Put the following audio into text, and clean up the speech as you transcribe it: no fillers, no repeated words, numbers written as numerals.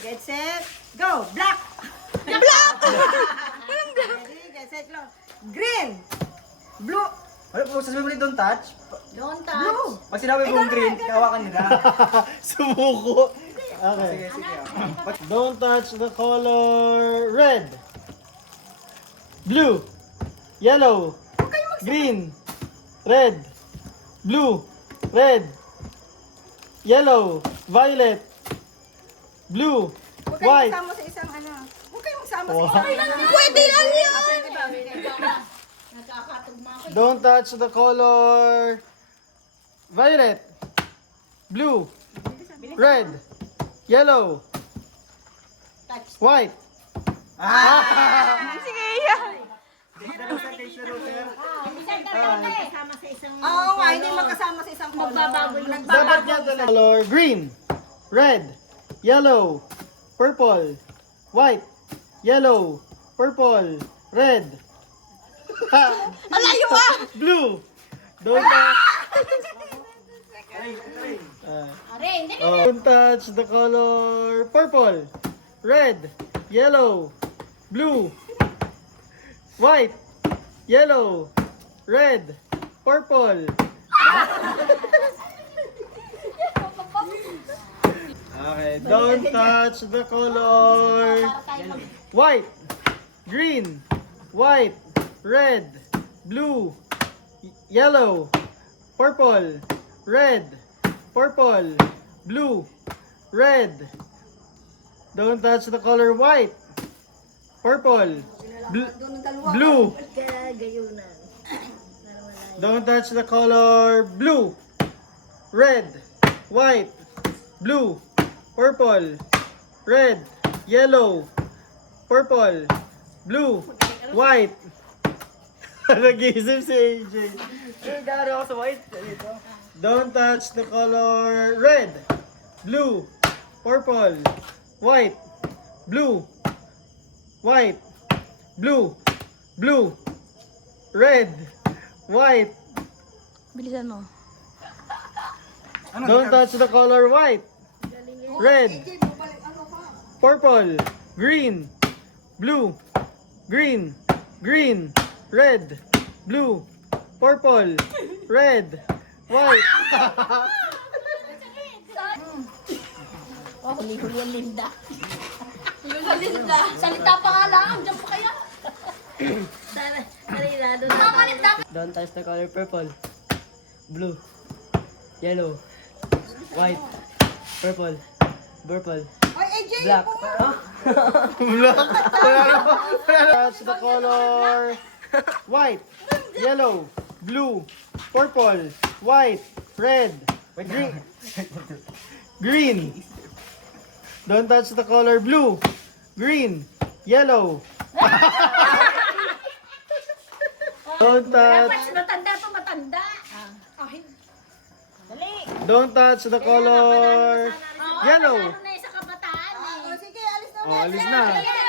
Get set, go! Black! Black! Ready, get set, go! Green! Blue! Ano po, sasabihin mo rin don't touch? Don't Blue! touch. Pag sinabi mong green, kawakan nila. Sumuko. Sige, Okay. sige. Don't touch the color red. Blue. Yellow. Green. Red. Blue. Red. Yellow. Violet. Blue. Huwag kayong White. magsama sa isang ano. Huwag kayong magsama sa Wow. isang ano. Pwede lang yun! Nagkakatugma ko. Don't touch the color violet. Blue. Red. Yellow. Touch. White. Sige, yan. Minsan dalawa kasama sa isang... Oo nga, hindi magkasama sa isang color. Magbabago yung Dapat yan color green, red, yellow, purple, white, yellow, purple, red. Alayo ah! Blue. Don't touch. Are, hindi. Don't touch the color purple, red, yellow, blue, white, yellow, red, purple. Okay, don't touch the color white, green, white, red, blue, yellow, purple, red, purple, blue, red. Don't touch the color white, purple, blue. Gayunan. Don't touch the color blue, red, white, blue, purple, red, yellow, purple, blue, white. Nag-iisip si AJ. Gano'n ako sa white. Don't touch the color red, blue, purple, white, blue, white, blue, blue, red, white. Bilisan mo. Don't touch the color white, red, purple, green, blue, green, green, red, blue, purple, red, white. Oh, huli-huli ang Linda. Linda. Salita pa nga lang. Diyan po kaya. Salita doon. Mama, Linda. Don't touch the color purple, blue, yellow, white, purple, Oy, AJ! black. Touch the color white, yellow, blue, purple, white, red, green. Green. Don't touch the color blue, green, yellow. Don't touch. Matanda pa, matanda. Dali. Don't touch the color yellow. Ano na yung sa kabataan eh. Oh, sige, alis na Oh, alis na. Sige.